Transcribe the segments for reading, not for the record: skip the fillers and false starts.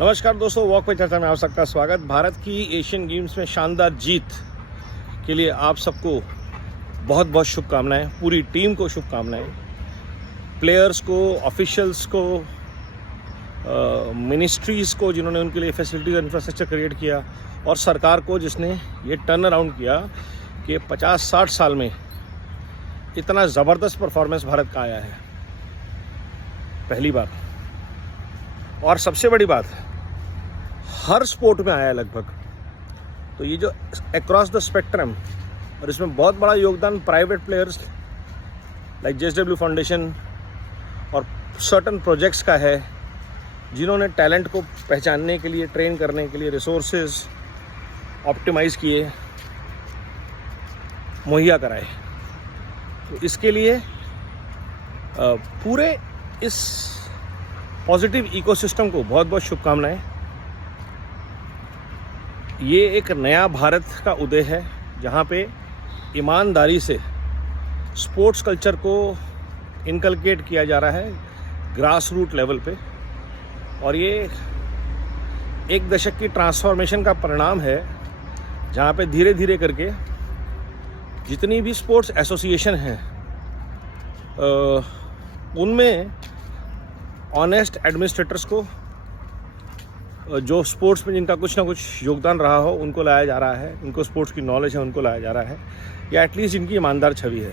नमस्कार दोस्तों, वॉक पे चर्चा में आप सबका स्वागत। भारत की एशियन गेम्स में शानदार जीत के लिए आप सबको बहुत बहुत शुभकामनाएं। पूरी टीम को शुभकामनाएं, प्लेयर्स को, ऑफिशियल्स को, मिनिस्ट्रीज़ को जिन्होंने उनके लिए फैसिलिटीज और इंफ्रास्ट्रक्चर क्रिएट किया, और सरकार को जिसने ये टर्न अराउंड किया कि 50-60 साल में इतना ज़बरदस्त परफॉर्मेंस भारत का आया है पहली बार। और सबसे बड़ी बात, हर स्पोर्ट में आया है लगभग। तो ये जो अक्रॉस द स्पेक्ट्रम, और इसमें बहुत बड़ा योगदान private players like JSW foundation और सर्टन प्रोजेक्ट्स का है, जिन्होंने टैलेंट को पहचानने के लिए, ट्रेन करने के लिए रिसोर्सेज ऑप्टिमाइज़ किए, मुहैया कराए। तो इसके लिए पूरे इस पॉजिटिव इकोसिस्टम को बहुत बहुत शुभकामनाएं। ये एक नया भारत का उदय है जहाँ पे ईमानदारी से स्पोर्ट्स कल्चर को इनकलकेट किया जा रहा है ग्रास रूट लेवल पे, और ये एक दशक की ट्रांसफॉर्मेशन का परिणाम है जहाँ पे धीरे धीरे करके जितनी भी स्पोर्ट्स एसोसिएशन हैं उनमें ऑनेस्ट एडमिनिस्ट्रेटर्स को, जो स्पोर्ट्स में जिनका कुछ ना कुछ योगदान रहा हो, उनको लाया जा रहा है, उनको स्पोर्ट्स की नॉलेज है उनको लाया जा रहा है, या एटलीस्ट जिनकी ईमानदार छवि है।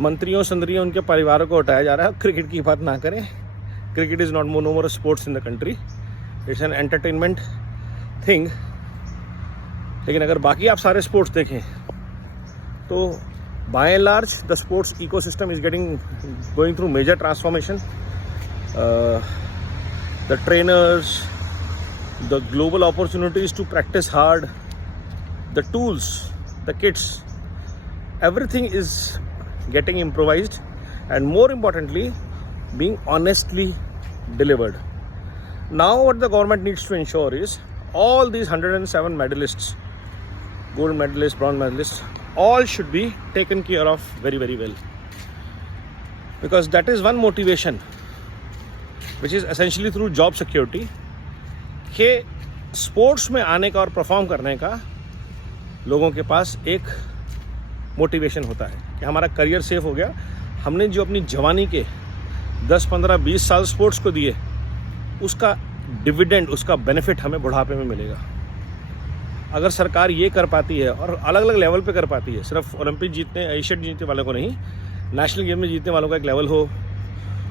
मंत्रियों संत्रियों उनके परिवारों को हटाया जा रहा है। क्रिकेट की बात ना करें, cricket is not no more sports in the country, it's an entertainment thing. लेकिन अगर बाकी आप सारे स्पोर्ट्स देखें तो by and large the sports ecosystem is going through major transformation. The trainers, the global opportunities to practice hard, the tools, the kits, everything is getting improvised and more importantly being honestly delivered. Now what the government needs to ensure is all these 107 medalists, gold medalists, bronze medalists, all should be taken care of very very well, because that is one motivation which is essentially through job security, के sports में आने का और perform करने का लोगों के पास एक मोटिवेशन होता है कि हमारा करियर सेफ हो गया। हमने जो अपनी जवानी के 10, 15, 20 साल स्पोर्ट्स को दिए, उसका डिविडेंड, उसका बेनिफिट हमें बुढ़ापे में मिलेगा। अगर सरकार ये कर पाती है, और अलग अलग लेवल पे कर पाती है, सिर्फ ओलंपिक जीतने, एशियन जीतने वालों को नहीं, नेशनल गेम में जीतने वालों का एक लेवल हो,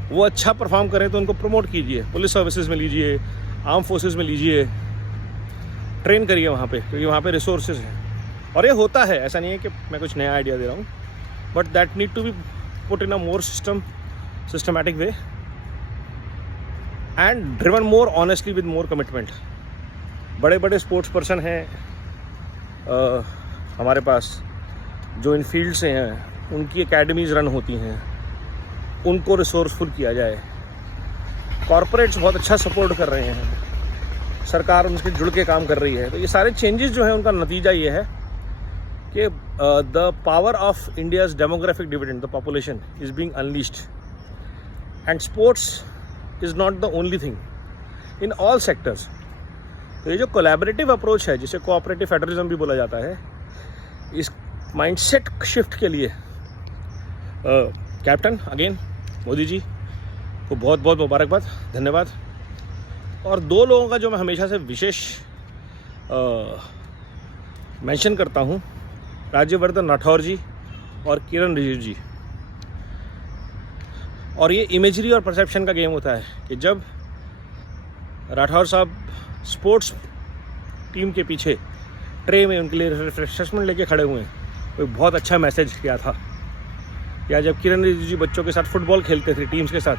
वो अच्छा परफॉर्म करें तो उनको प्रमोट कीजिए, पुलिस सर्विसेज में लीजिए, आर्म फोर्सेस में लीजिए, ट्रेन करिए वहाँ पे, क्योंकि वहाँ पे रिसोर्सेज हैं। और ये होता है, ऐसा नहीं है कि मैं कुछ नया आइडिया दे रहा हूँ, but that need to be put in a more systematic way and driven more honestly with more commitment. बड़े बड़े स्पोर्ट्स पर्सन हैं हमारे पास जो इन फील्ड से हैं, उनकी एकेडमीज़ रन होती हैं, उनको रिसोर्सफुल किया जाए। कॉरपोरेट्स बहुत अच्छा सपोर्ट कर रहे हैं, सरकार उनसे जुड़ के काम कर रही है। तो ये सारे चेंजेस जो है उनका नतीजा ये है कि the power of India's demographic dividend, the population is being unleashed, and sports is not the only thing in all sectors. तो ये जो कोलैबोरेटिव अप्रोच है, जिसे कोऑपरेटिव फेडरलिज्म भी बोला जाता है, इस माइंडसेट शिफ्ट के लिए कैप्टन अगेन मोदी जी को बहुत बहुत मुबारकबाद, धन्यवाद। और दो लोगों का जो मैं हमेशा से विशेष मेंशन करता हूँ, राज्यवर्धन राठौर जी और किरण रिजिजू जी। और ये इमेजरी और परसेप्शन का गेम होता है कि जब राठौर साहब स्पोर्ट्स टीम के पीछे ट्रे में उनके लिए रिफ्रेशमेंट लेके खड़े हुए हैं, तो बहुत अच्छा मैसेज किया था। या जब किरण रिजिजू जी बच्चों के साथ फुटबॉल खेलते थे, टीम्स के साथ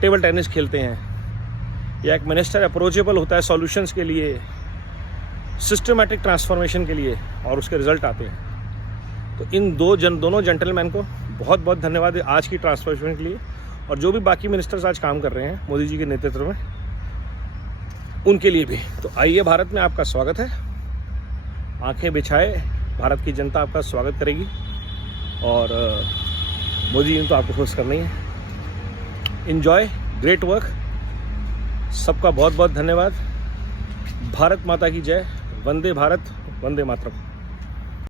टेबल टेनिस खेलते हैं, या एक मिनिस्टर अप्रोचेबल होता है सॉल्यूशंस के लिए, सिस्टमैटिक ट्रांसफॉर्मेशन के लिए, और उसके रिजल्ट आते हैं। तो इन दोनों जेंटलमैन को बहुत बहुत धन्यवाद है आज की ट्रांसफॉर्मेशन के लिए। और जो भी बाकी मिनिस्टर्स आज काम कर रहे हैं मोदी जी के नेतृत्व में, उनके लिए भी। तो आइए, भारत में आपका स्वागत है, आंखें बिछाए, भारत की जनता आपका स्वागत करेगी, और मोदी जी ने तो आपको खुश करना ही है। इन्जॉय, ग्रेट वर्क, सबका बहुत बहुत धन्यवाद। भारत माता की जय। वंदे भारत, वंदे मातरम।